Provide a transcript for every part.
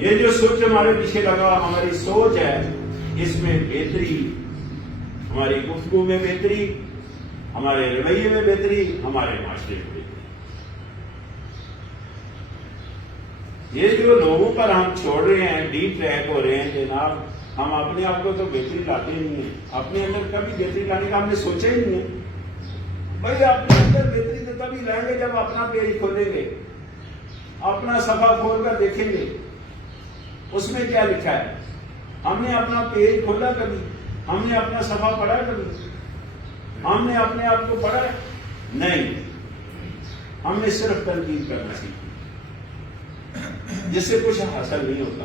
یہ جو سوچ ہمارے پیچھے لگا ہماری سوچ ہے، اس میں بہتری، ہماری گفتگو میں بہتری، ہمارے رویے میں بہتری، ہمارے معاشرے میں بہتری. یہ جو لوگوں پر ہم چھوڑ رہے ہیں، ڈیپ ٹریک ہو رہے ہیں جناب، ہم اپنے آپ کو تو بہتری لاتے نہیں ہیں. اپنے اندر کبھی بہتری لانے کا ہم نے سوچا ہی نہیں ہے. بھائی اپنے اندر بہتری تو تبھی لائیں گے جب اپنا پیج کھولیں گے، اپنا صفحہ کھول کر دیکھیں گے اس میں کیا لکھا ہے. ہم نے اپنا پیج کھولا کبھی؟ ہم نے اپنا صفحہ پڑھا کبھی؟ ہم نے اپنے آپ کو پڑھا؟ نہیں. ہم نے صرف تنقید کرنا سیکھی جس سے کچھ حاصل نہیں ہوتا.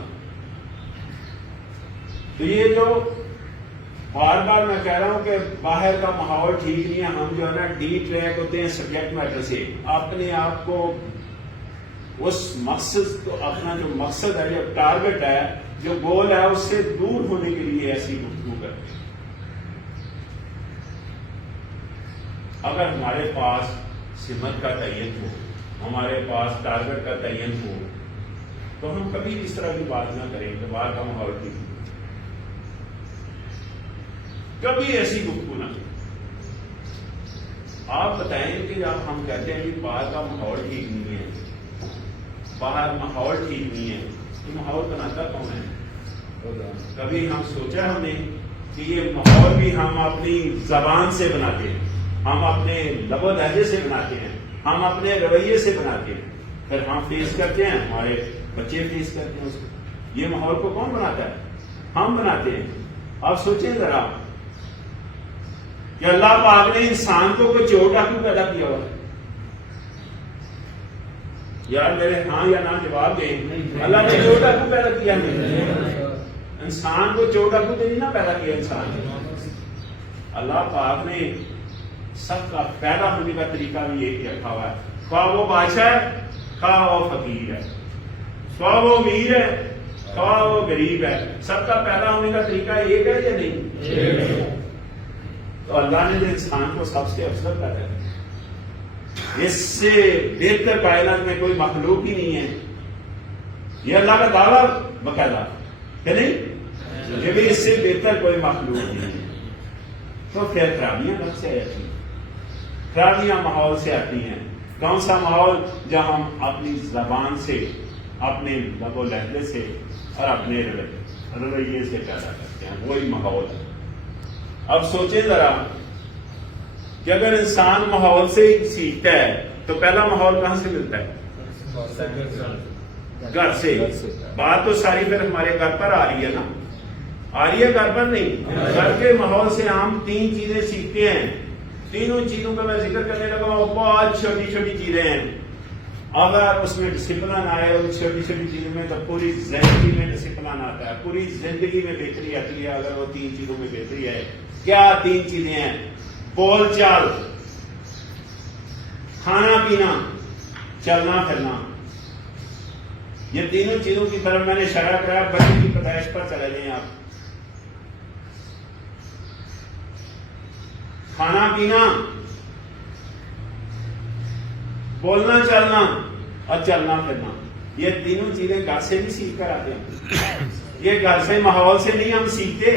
تو یہ جو بار بار میں کہہ رہا ہوں کہ باہر کا ماحول ٹھیک نہیں ہے، ہم جو ہے نا ڈی ٹریک ہوتے ہیں سبجیکٹ میٹر سے. اپنے آپ کو اس مقصد کو، اپنا جو مقصد ہے، جو ٹارگٹ ہے، جو گول ہے، اس سے دور ہونے کے لیے ایسی گفتگو کرتے ہیں. اگر ہمارے پاس سمت کا تعین ہو، ہمارے پاس ٹارگٹ کا تعین ہو، تو ہم کبھی اس طرح کی بات نہ کریں کہ باہر کا ماحول ٹھیک نہیں. کبھی ایسی گفتگو نہ کریں. آپ بتائیں کہ جب ہم کہتے ہیں کہ باہر کا ماحول ٹھیک نہیں ہے، باہر ماحول ٹھیک نہیں ہے، تو ماحول بناتا کون ہے؟ کبھی ہم سوچا ہم نے کہ یہ ماحول بھی ہم اپنی زبان سے بناتے ہیں، ہم اپنے لب و لہجے سے بناتے ہیں، ہم اپنے رویے سے بناتے ہیں، پھر ہم فیس کرتے ہیں، ہمارے بچے فیس کرتے ہیں اس کو. یہ ماحول کو کون بناتا ہے؟ ہم بناتے ہیں. آپ سوچیں ذرا کہ اللہ پاک نے انسان کو کوئی چور ڈاکو پیدا کیا ہوا ہے؟ یار میرے ہاں یا نہ جواب دیں. اللہ نے چور ڈاکو پیدا کیا نہیں. انسان کو چور ڈاکو تو نہیں نہ پیدا کیا. انسان نے، اللہ پاک نے سب کا پیدا ہونے کا طریقہ بھی ایک رکھا ہوا ہے. خواہ وہ بادشاہ ہے، خواہ وہ فقیر ہے، خواہ وہ امیر ہے، خواہ وہ غریب ہے، سب کا پیدا ہونے کا طریقہ ایک ہے یا نہیں؟ تو اللہ نے انسان کو سب سے افضل پیدا کیا. اس سے بہتر کائنات میں کوئی مخلوق ہی نہیں ہے. یہ اللہ کا دعویٰ باقاعدہ کہ نہیں کہ بھی اس سے بہتر کوئی مخلوق نہیں ہے. تو پھر خرابیاں کب سے آتی ہیں؟ خرابیاں ماحول سے آتی ہیں. کون سا ماحول؟ جہاں ہم اپنی زبان سے، اپنے لب و لہجے سے اور اپنے رویے سے پیدا کرتے ہیں، وہی ماحول ہے. اب سوچیں ذرا کہ اگر انسان ماحول سے ہی سیکھتا ہے تو پہلا ماحول کہاں سے ملتا ہے؟ گھر سے. بات تو ساری پھر ہمارے گھر پر آ رہی ہے نا؟ آ رہی ہے گھر پر نہیں. گھر کے ماحول سے ہم 3 چیزیں سیکھتے ہیں. تینوں چیزوں کا میں ذکر کرنے لگا ہوں. بہت چھوٹی چھوٹی چیزیں ہیں. اگر اس میں ڈسپلن آئے ان چھوٹی چھوٹی چیزوں میں تو پوری زندگی میں ڈسپلن آتا ہے، پوری زندگی میں بہتری آتی ہے. اگر وہ 3 چیزوں میں بہتری ہے، کیا 3 چیزیں ہیں؟ بول چال، کھانا پینا، چلنا پھرنا. یہ تینوں چیزوں کی طرف میں نے اشارہ کرایا. بچے کی پیدائش پر چلے جائیں آپ. کھانا پینا، بولنا چلنا اور چلنا پھرنا، یہ تینوں چیزیں گھر سے بھی سیکھ کر آتے ہیں. یہ گھر سے ماحول سے نہیں ہم سیکھتے.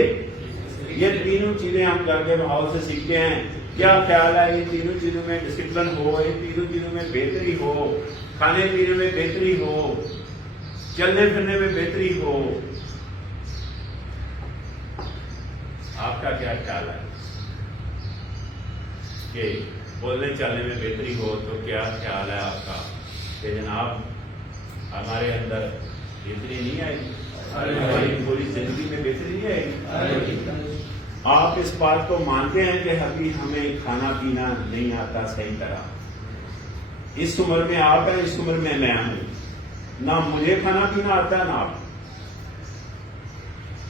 یہ تینوں چیزیں ہم گھر کے ماحول سے سیکھتے ہیں. کیا خیال ہے؟ یہ تینوں چیزوں میں ڈسپلن ہو، ان تینوں چیزوں میں بہتری ہو، کھانے پینے میں بہتری ہو، چلنے پھرنے میں بہتری ہو. آپ کا کیا خیال ہے کہ بولنے چلنے میں بہتری ہو تو کیا خیال ہے آپ کا کہ جناب ہمارے اندر بہتری نہیں آئے گی؟ ہماری پوری زندگی میں بہتری نہیں آئے گی؟ آپ اس بات کو مانتے ہیں کہ ابھی ہمیں کھانا پینا نہیں آتا صحیح طرح. اس عمر میں آپ ہیں، اس عمر میں میں ہوں. نہ مجھے کھانا پینا آتا ہے نہ آپ.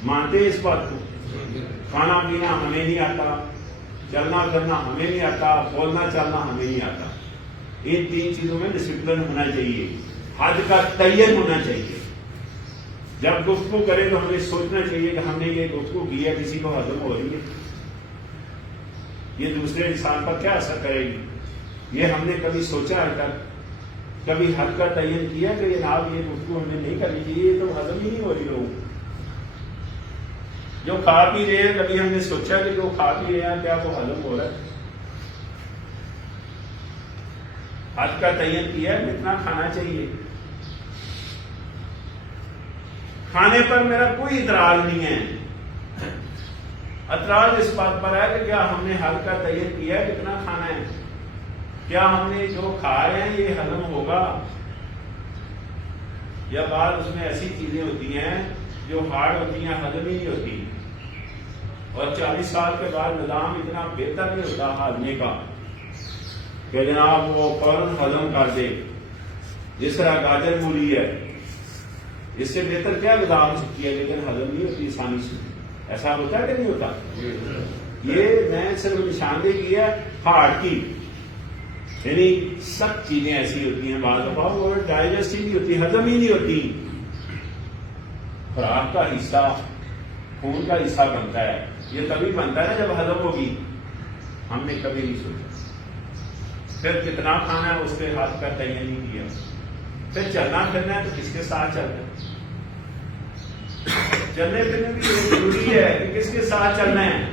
مانتے ہیں اس بات کو؟ کھانا پینا ہمیں نہیں آتا، چلنا پھرنا ہمیں نہیں آتا، بولنا چلنا ہمیں نہیں آتا. ان 3 چیزوں میں ڈسپلن ہونا چاہیے، حد کا تعین ہونا چاہیے. جب گفتگو کرے تو ہمیں سوچنا چاہیے کہ ہم نے یہ گفتگو کی ہے، کسی کو ہضم ہو رہی ہے، یہ دوسرے انسان پر کیا اثر کرے گی. یہ ہم نے کبھی سوچا ہے کر کبھی حد کا تعین کیا کہ جناب یہ گفتگو ہم نے نہیں کرنی چاہیے، یہ تو ہضم ہی نہیں ہو رہی لوگوں کو۔ جو کھا پی رہے ہیں کبھی ہم نے سوچا کہ جو کھا پی رہے ہیں کیا وہ ہضم ہو رہا ہے؟ حد کا تعین کیا ہے کتنا کھانا چاہیے؟ کھانے پر میرا کوئی اعتراض نہیں ہے، اعتراض اس بات پر ہے کہ کیا ہم نے حد کا تعین کیا ہے کتنا کھانا ہے؟ کیا ہم نے جو کھا رہے ہیں یہ ہضم ہوگا؟ یا بعض اس میں ایسی چیزیں ہوتی ہیں جو ہارڈ ہوتی ہیں، ہضم ہی نہیں ہوتی، اور 40 سال کے بعد نظام اتنا بہتر نہیں ہوتا ہاضمے کا کہ جناب وہ فوراً ہضم کر دے، جس طرح گاجر مولی ہے، اس سے بہتر کیا نظام سے کیا لیکن ہضم نہیں ہوتی آسانی سے۔ ایسا ہوتا ہے کہ نہیں ہوتا؟ یہ میں صرف نشاندہی کی ہے ہارٹ کی، یعنی سب چیزیں ایسی ہوتی ہیں بعض دفعہ وہ ڈائجسٹ ہی نہیں ہوتی، ہضم ہی نہیں ہوتی۔ خوراک کا حصہ خون کا حصہ بنتا ہے، یہ تبھی بنتا ہے جب ہضم ہوگی، ہم نے کبھی نہیں سوچا۔ پھر کتنا کھانا ہے اس کے ہاتھ کا تعین نہیں کیا۔ پھر چلنا پھرنا ہے تو کس کے ساتھ چلنا ہے؟ چلنے پھرنے بھی ضروری ہے کہ کس کے ساتھ چلنا ہے۔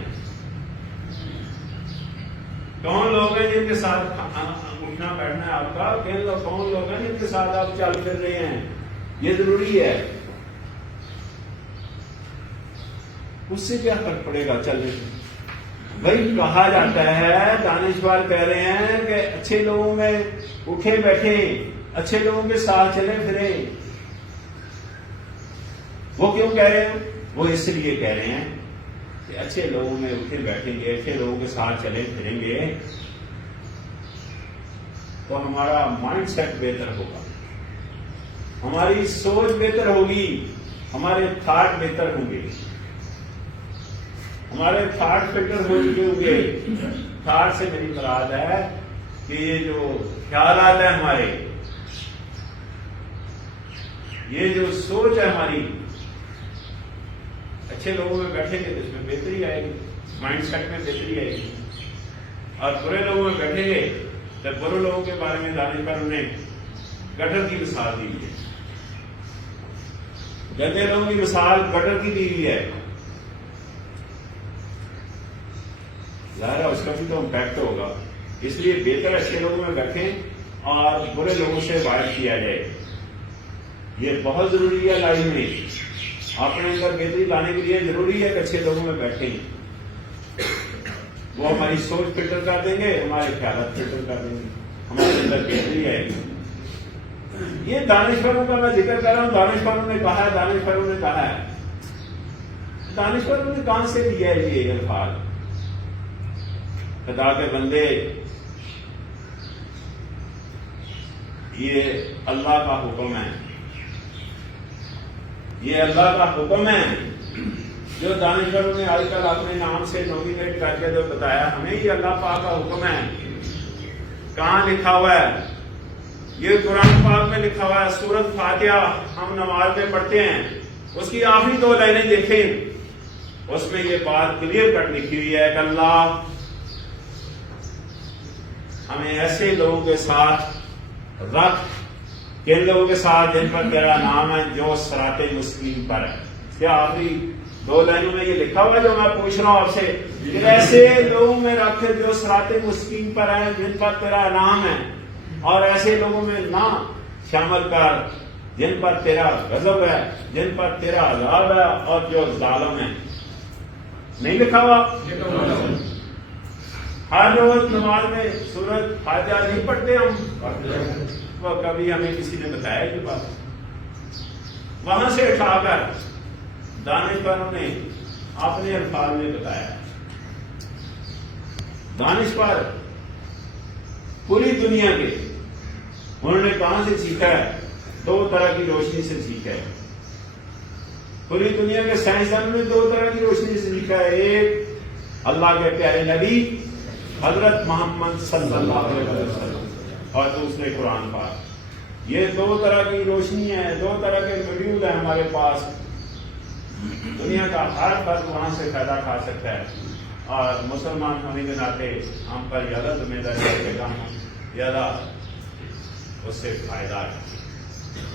کون لوگ ہیں جن کے ساتھ اٹھنا بیٹھنا ہے آپ کا، کون لوگ ہیں جن کے ساتھ آپ چل پھر رہے ہیں، یہ ضروری ہے۔ اس سے کیا فرق پڑے گا چلنے سے؟ بھائی کہا جاتا ہے، دانشور کہہ رہے ہیں کہ اچھے لوگوں میں اٹھے بیٹھے، اچھے لوگوں کے ساتھ چلے پھریں۔ وہ کیوں کہہ رہے ہیں؟ وہ اس لیے کہہ رہے ہیں کہ اچھے لوگوں میں اٹھے بیٹھیں گے، اچھے لوگوں کے ساتھ چلے پھریں گے تو ہمارا مائنڈ سیٹ بہتر ہوگا، ہماری سوچ بہتر ہوگی، ہمارے تھاٹ بہتر ہوں گے، ہمارے تھاٹ فلٹر ہو چکے ہوں گے۔ تھاٹ سے میری مراد ہے کہ یہ جو خیالات ہیں ہمارے، یہ جو سوچ ہے ہماری، اچھے لوگوں میں بیٹھیں گے تو اس میں بہتری آئے گی، مائنڈ سیٹ میں بہتری آئے گی، اور برے لوگوں میں بیٹھیں گے تو برے لوگوں کے بارے میں دانشور نے گٹر کی مثال دی ہے، گندے لوگوں کی مثال گٹر کی دی ہوئی ہے۔ ظاہر ہے اس کا بھی تو امپیکٹ ہوگا، اس لیے بہتر اچھے لوگوں میں بیٹھیں اور برے لوگوں سے وائڈ کیا جائے۔ یہ بہت ضروری ہے لائف میں، اپنے اندر بہتری لانے کے لیے ضروری ہے کہ اچھے لوگوں میں بیٹھیں، وہ ہماری سوچ فلٹر کر دیں گے، ہمارے خیالات فلٹر کر دیں گے، ہمارے اندر بہتری آئے گی۔ یہ دانشوروں کا میں ذکر کر رہا ہوں، دانشوروں نے کہا ہے، دانشوروں نے کہا ہے، دانشوروں نے کہاں سے لیا ہے یہ الفاظ؟ خدا کے بندے، یہ اللہ کا حکم ہے، یہ اللہ کا حکم ہے جو دانشوروں نے آج کل اپنے نام سے نومینیٹ کر کے جو بتایا ہمیں، یہ اللہ پاک کا حکم ہے۔ کہاں لکھا ہوا ہے؟ یہ قرآن پاک میں لکھا ہوا ہے، سورۃ فاتحہ ہم نماز میں پڑھتے ہیں، اس کی آخری 2 لائنیں دیکھیں، اس میں یہ بات کلیئر کٹ لکھی ہوئی ہے کہ اللہ ہمیں ایسے لوگوں کے ساتھ رکھ، کن لوگوں کے ساتھ جن پر تیرا نام ہے، جو صراط مستقیم پر ہے۔ کیا آخری 2 لائنوں میں یہ لکھا ہوا ہے جو میں پوچھ رہا ہوں آپ سے کہ ایسے لوگوں میں رکھ جو صراط مستقیم پر ہے، جن پر تیرا نام ہے، اور ایسے لوگوں میں نہ شامل کر جن پر تیرا غضب ہے، جن پر تیرا عذاب ہے، اور جو ظالم ہے۔ نہیں لکھا ہوا؟ ہر روز نماز میں سورۃ فاتحہ نہیں پڑھتے ہم؟ وہ کبھی ہمیں کسی نے بتایا یہ بات؟ وہاں سے اٹھا کر دانشوروں نے اپنے الفاظ میں بتایا۔ دانشور پوری دنیا کے، انہوں نے کہاں سے سیکھا ہے؟ 2 طرح کی روشنی سے سیکھا ہے۔ پوری دنیا کے سائنسدانوں نے 2 طرح کی روشنی سے سیکھا ہے، ایک اللہ کے پیارے نبی حضرت محمد صلی اللہ علیہ وسلم، اور دوسرے قرآن پاک۔ یہ 2 طرح کی روشنی ہے، 2 طرح کے موڈیول ہیں ہمارے پاس۔ دنیا کا ہر فرد وہاں سے فائدہ کھا سکتا ہے، اور مسلمان ہونے کے ناطے ہم پر زیادہ ذمہ داری ہے کہ ہم زیادہ اس سے فائدہ ہے.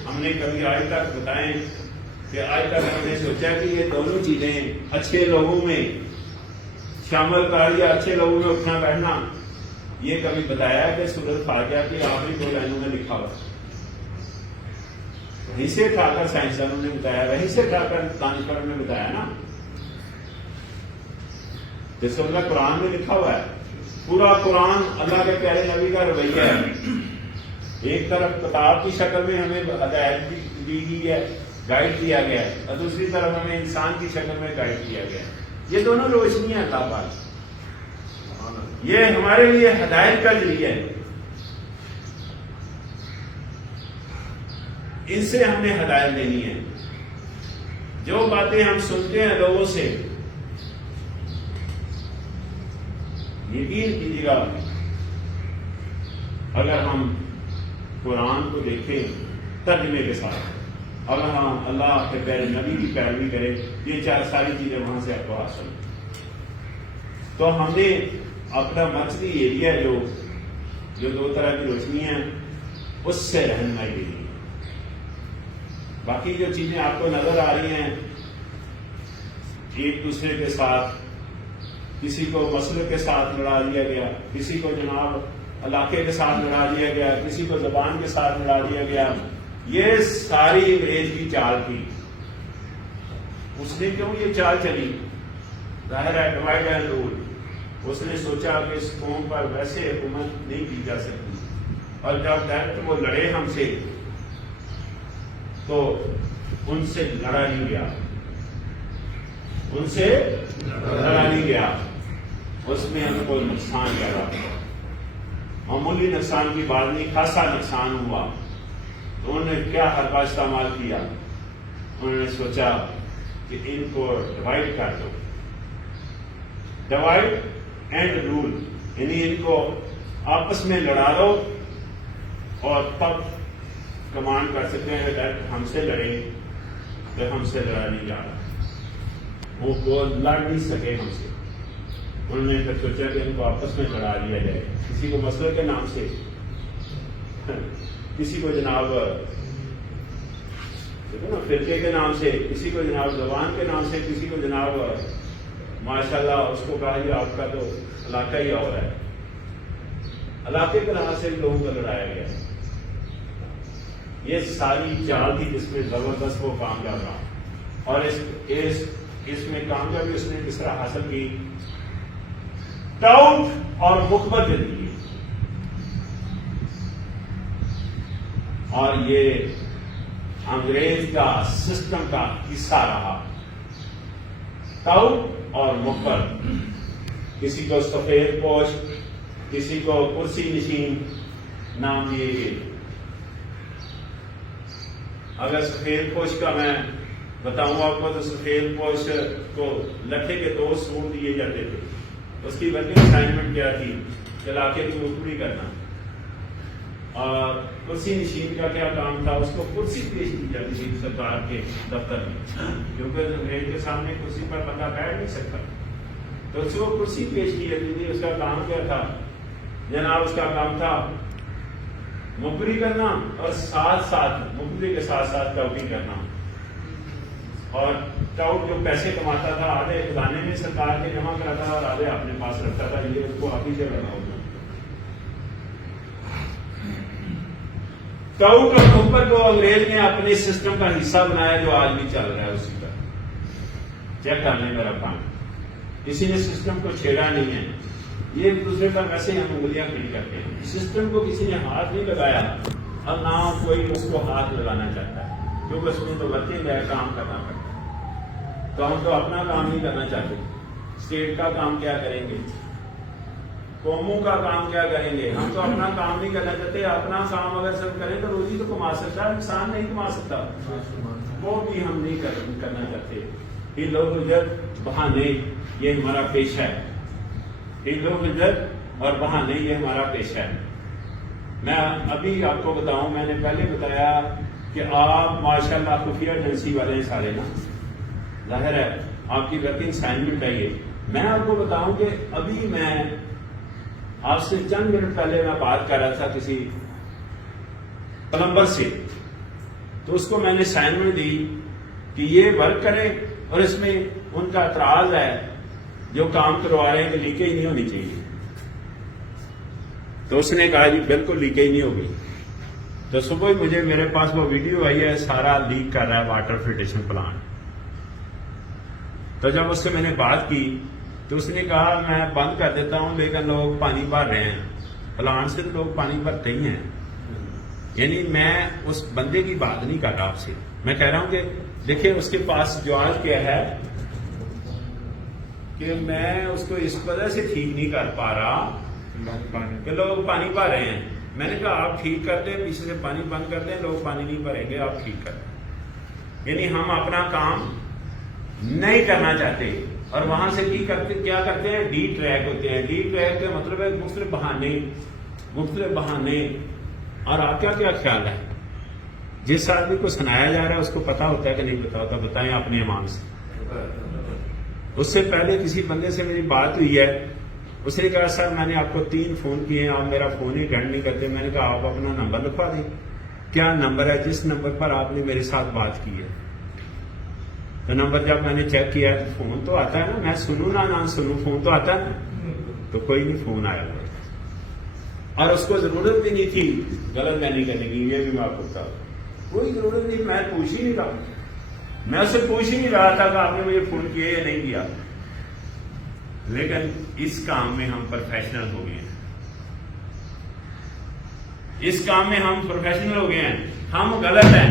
ہم نے کبھی آج تک بتائیں کہ آج تک ہم نے سوچا کہ یہ دونوں چیزیں اچھے لوگوں میں شامل کر یا اچھے لوگوں میں اٹھنا بیٹھنا، یہ کبھی بتایا کہ سورۃ فاتحہ کی آخری 2 لائنوں میں لکھا ہوا؟ وہیں سے اٹھا کر سائنسدانوں نے بتایا، وہیں سے اٹھا کر دانشوروں نے بتایا نا. جس اللہ قرآن میں لکھا ہوا ہے. پورا قرآن اللہ کے پیارے نبی کا رویہ ہے. ایک طرف کتاب کی شکل میں ہمیں ہدایت دی گئی ہے، گائیڈ دیا گیا ہے، اور دوسری طرف ہمیں انسان کی شکل میں گائیڈ کیا گیا ہے. یہ دونوں روشنی ہیں اللہ پاک، یہ ہمارے لیے ہدایت کا ذریعہ ہے. ان سے ہم نے ہدایت لینی ہے. جو باتیں ہم سنتے ہیں لوگوں سے، یقین کیجیے گا اگر ہم قرآن کو دیکھیں ترجمے کے ساتھ اور ہم اللہ کے پیارے نبی کی پیروی کریں، یہ 4 ساری چیزیں وہاں سے آپ کو حاصل ہیں. تو ہم نے اپنا مرکزی ایریا جو 2 طرح کی روشنی ہیں اس سے رہنمائی دینی ہے. باقی جو چیزیں آپ کو نظر آ رہی ہیں ایک دوسرے کے ساتھ، کسی کو مسئلے کے ساتھ لڑا دیا گیا، کسی کو جناب علاقے کے ساتھ لڑا دیا گیا، کسی کو زبان کے ساتھ لڑا دیا گیا، یہ ساری انگریز کی چال تھی. اس نے کیوں یہ چال چلی؟ ظاہر ہے ڈیوائڈ اینڈ رول. اس نے سوچا کہ اس قوم پر ویسے حکومت نہیں کی جا سکتی، اور جب ڈائریکٹ وہ لڑے ہم سے تو ان سے لڑا نہیں گیا، ان سے لڑا نہیں گیا. اس میں ہم کو نقصان کیا، معمولی نقصان کی بات نہیں، خاصا نقصان ہوا. تو انہوں نے کیا حربہ استعمال کیا؟ انہوں نے سوچا کہ ان کو ڈیوائڈ کر دو، ڈیوائڈ اینڈ رول، یعنی ان کو آپس میں لڑا دو اور تب کمانڈ کر سکتے ہیں. ڈائریکٹ ہم سے لڑیں تو ہم سے لڑا نہیں جا رہا، وہ لڑ نہیں سکے ہم سے. انہوں نے پھر سوچا کہ ان کو آپس میں لڑا دیا جائے، کسی کو مسئلے کے نام سے، کسی کو جناب دیکھو نا فرقے کے نام سے، کسی کو جناب زبان کے نام سے، کسی کو جناب ماشاءاللہ اس کو کہا کہ آپ کا تو علاقہ ہی اور ہے. علاقے کے لحاظ سے لوگوں کو لڑایا گیا. یہ ساری چال تھی جس میں زبردست وہ کامیاب رہا. اور اس میں کامیابی اس نے کس طرح حاصل کی؟ ٹاؤٹ اور مخبر زندگی. اور یہ انگریز کا سسٹم کا حصہ رہا. ٹاؤٹ اور مخبر، کسی کو سفید پوش، کسی کو کرسی نشین نام دیے گئے. اگر سفید پوش کا میں بتاؤں آپ کو تو سفید پوش کو لٹھے کے 2 سوٹ دیے جاتے تھے. اس کی ورکنگ اسائنمنٹ کیا تھی؟ علاقے کی مکمل کرنا. اور کرسی نشین کا کیا کام تھا؟ اس کو کرسی پیش کی جاتی تھی سرکار کے دفتر میں، کیونکہ انگریز کے سامنے کرسی پر بندہ بیٹھ نہیں سکتا، تو اس کو کرسی پیش کی جاتی تھی. اس کا کام کیا تھا جناب؟ اس کا کام تھا مکمل کرنا اور ساتھ ساتھ مکمل کے ساتھ ساتھ ٹاؤٹی کرنا. اور ٹاؤٹ جو پیسے کماتا تھا آدھے خزانے میں سرکار کے جمع کراتا تھا اور آدھے اپنے پاس رکھتا تھا. یہ اس کو آگے سے لگا ہوتا. ٹاؤٹ اور مخبر کو انگریز نے اپنے سسٹم کا حصہ بنایا جو آج بھی چل رہا ہے. اسی کا چیک کرنے کا رکھا، کسی نے سسٹم کو چھیڑا نہیں ہے. یہ ایک دوسرے پر ویسے ہم انگلیاں کھڑی کرتے ہیں. سسٹم کو کسی نے ہاتھ نہیں لگایا اور نہ کوئی اس کو ہاتھ لگانا چاہتا ہے، کیونکہ اس میں تو ورکنگ ہے، کام کرنا پڑتا ہے. تو ہم تو اپنا کام نہیں کرنا چاہتے. اسٹیٹ کا کام کیا کریں گے؟ قوموں کا کام کیا کریں گے؟ ہم تو اپنا کام نہیں کرنا چاہتے. اپنا کام اگر سب کریں تو روزی تو کما سکتا ہے، انسان نہیں کما سکتا. وہ بھی ہم نہیں کرنا چاہتے. لوگ بہانے یہ ہمارا پیشہ ہے. لوگ اور بہانے یہ ہمارا پیشہ ہے. میں ابھی آپ کو بتاؤں، میں نے پہلے بتایا کہ آپ ماشاءاللہ خفیہ ایجنسی والے ہیں سارے نا. ظاہر ہے آپ کی ورکنگ اسائنمنٹ ہے یہ. میں آپ کو بتاؤں کہ ابھی میں آپ سے چند منٹ پہلے میں بات کر رہا تھا کسی پلمبر سے، تو اس کو میں نے اسائنمنٹ دی کہ یہ ورک کرے، اور اس میں ان کا اعتراض ہے جو کام کروا رہے ہیں کہ لیکیج نہیں ہونی چاہیے. تو اس نے کہا جی بالکل لیکیج نہیں ہوگی. تو صبح ہی مجھے میرے پاس وہ ویڈیو آئی ہے، سارا لیک کر رہا ہے واٹر فلٹریشن پلانٹ. تو جب اس سے میں نے بات کی تو اس نے کہا میں بند کر دیتا ہوں لیکن لوگ پانی بھر رہے ہیں. پلانٹ سے تو لوگ پانی بھرتے ہی ہیں. یعنی میں اس بندے کی بات نہیں کر رہا آپ سے، میں کہہ رہا ہوں کہ دیکھیں اس کے پاس جواز کیا ہے کہ میں اس کو اس وجہ سے ٹھیک نہیں کر پا رہا کہ لوگ پانی بھر رہے ہیں. میں نے کہا آپ ٹھیک کر دیں، پیچھے سے پانی بند کر دیں، لوگ پانی نہیں بھریں گے، آپ ٹھیک کر دیں. یعنی ہم اپنا کام نہیں کرنا چاہتے، اور وہاں سے کیا کرتے ہیں، ڈی ٹریک ہوتے ہیں. ڈی ٹریک کا مطلب ہے مختلف بہانے. اور آپ کا کیا خیال ہے، جس آدمی کو سنایا جا رہا ہے اس کو پتا ہوتا ہے کہ نہیں پتا ہوتا؟ بتائیں اپنے ایمان سے. اس سے پہلے کسی بندے سے میری بات ہوئی ہے، اس نے کہا سر میں نے آپ کو 3 فون کیے ہیں، آپ میرا فون ہی اٹینڈ نہیں کرتے. میں نے کہا آپ اپنا نمبر لکھوا دیں. کیا نمبر ہے جس نمبر پر آپ نے میرے ساتھ بات کی ہے؟ تو نمبر جب میں نے چیک کیا تو فون تو آتا ہے نا، میں سنوں نہ سنوں فون تو آتا ہے نا. تو کوئی نہیں فون آیا ہوا، اور اس کو ضرورت بھی نہیں تھی غلط معنی کرنے کی. یہ بھی میں آپ کو بتا دوں کوئی ضرورت نہیں، میں پوچھ ہی نہیں رہا، میں اس سے پوچھ ہی نہیں رہا تھا کہ آپ نے مجھے فون کیا یا نہیں کیا. لیکن اس کام میں ہم پروفیشنل ہو گئے ہیں، اس کام میں ہم پروفیشنل ہو گئے ہیں. ہم غلط ہیں،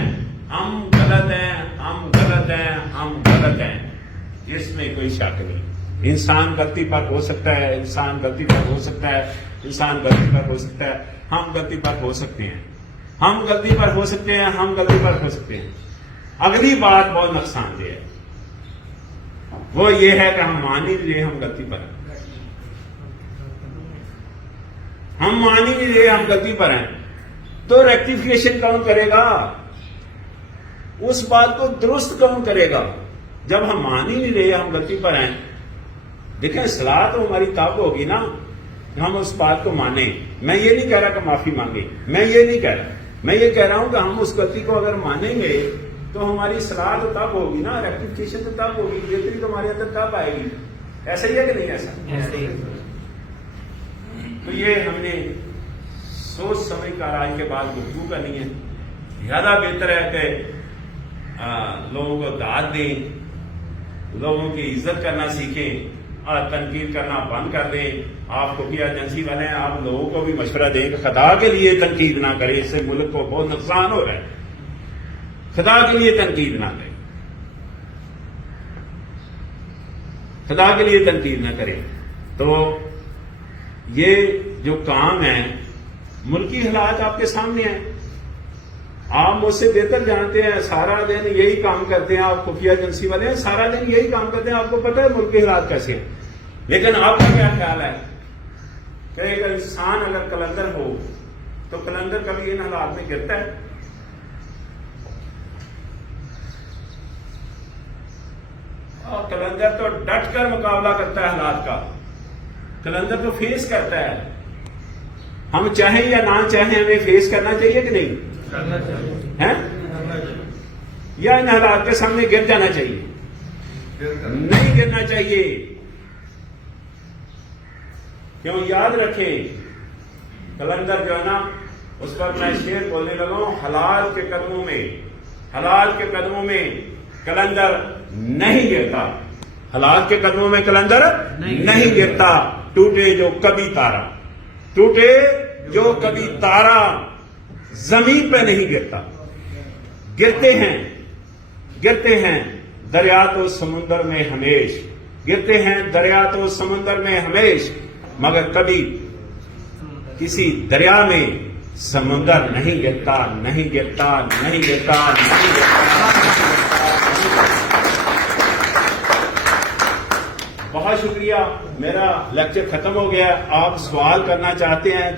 ہم غلط ہیں، ہم غلط ہیں، ہم غلط ہیں، اس میں کوئی شک نہیں. انسان غلطی پر ہو سکتا ہے، انسان غلطی پر ہو سکتا ہے، انسان غلطی پر ہو سکتا ہے. ہم غلطی پر ہو سکتے ہیں، ہم غلطی پر ہو سکتے ہیں، ہم غلطی پر ہو سکتے ہیں. اگلی بات بہت نقصان دہ ہے، وہ یہ ہے کہ ہم مان ہی نہیں رہے ہم غلطی پر ہیں. ہم مان ہی نہیں رہے ہم غلطی پر ہیں. تو ریکٹیفیکیشن کون کرے گا؟ اس بات کو درست کون کرے گا جب ہم مان ہی نہیں رہے ہم غلطی پر ہیں؟ دیکھیں اصلاح تو ہماری تب ہوگی نا ہم اس بات کو مانیں. میں یہ نہیں کہہ رہا کہ معافی مانگیں، میں یہ نہیں کہہ رہا. میں یہ کہہ رہا ہوں کہ ہم اس غلطی کو اگر مانیں گے تو ہماری اصلاح تو تب ہوگی نا، ریکٹیفیکیشن تو تب ہوگی، بہتری تو ہمارے اندر تب آئے گی. ایسا ہی ہے کہ نہیں ایسا؟ تو یہ ہم نے سوچ سمجھ کر آج کے بعد گفتگو کرنی ہے. زیادہ بہتر ہے کہ لوگوں کو داد دیں، لوگوں کی عزت کرنا سیکھیں، اور تنقید کرنا بند کر دیں. آپ خفیہ ایجنسی والے ہیں، آپ لوگوں کو بھی مشورہ دیں کہ خدا کے لیے تنقید نہ کریں، اس سے ملک کو بہت نقصان ہو رہا ہے. خدا کے لیے تنقید نہ کریں، خدا کے لیے تنقید نہ کریں. تو یہ جو کام ہے، ملکی حالات آپ کے سامنے ہیں، آپ مجھ سے بہتر جانتے ہیں. سارا دن یہی کام کرتے ہیں آپ، خفیہ ایجنسی والے ہیں، سارا دن یہی کام کرتے ہیں، آپ کو پتہ ہے ملکی حالات کیسے ہیں. لیکن آپ کا کیا خیال ہے کہ ایک انسان اگر قلندر ہو تو قلندر کبھی ان حالات میں گرتا ہے؟ اور قلندر تو ڈٹ کر مقابلہ کرتا ہے حالات کا، قلندر تو فیس کرتا ہے. ہم چاہیں یا نہ چاہیں ہمیں فیس کرنا چاہیے کہ نہیں ہے؟ یا ان حالات کے سامنے گر جانا چاہیے؟ نہیں گرنا چاہیے. کیوں؟ یاد رکھیں قلندر جو ہے نا، اس پر میں شعر بولنے لگا ہوں، حالات کے قدموں میں، حالات کے قدموں میں قلندر نہیں گرتا، حالات کے قدموں میں قلندر نہیں گرتا. ٹوٹے جو کبھی تارا، ٹوٹے جو کبھی تارا زمین پہ نہیں گرتا. گرتے ہیں، گرتے ہیں دریا تو سمندر میں ہمیش، گرتے ہیں دریا تو سمندر میں ہمیش، مگر کبھی کسی دریا میں سمندر نہیں گرتا، نہیں گرتا، نہیں گرتا، نہیں گرتا. بہت شکریہ، میرا لیکچر ختم ہو گیا. آپ سوال کرنا چاہتے ہیں تو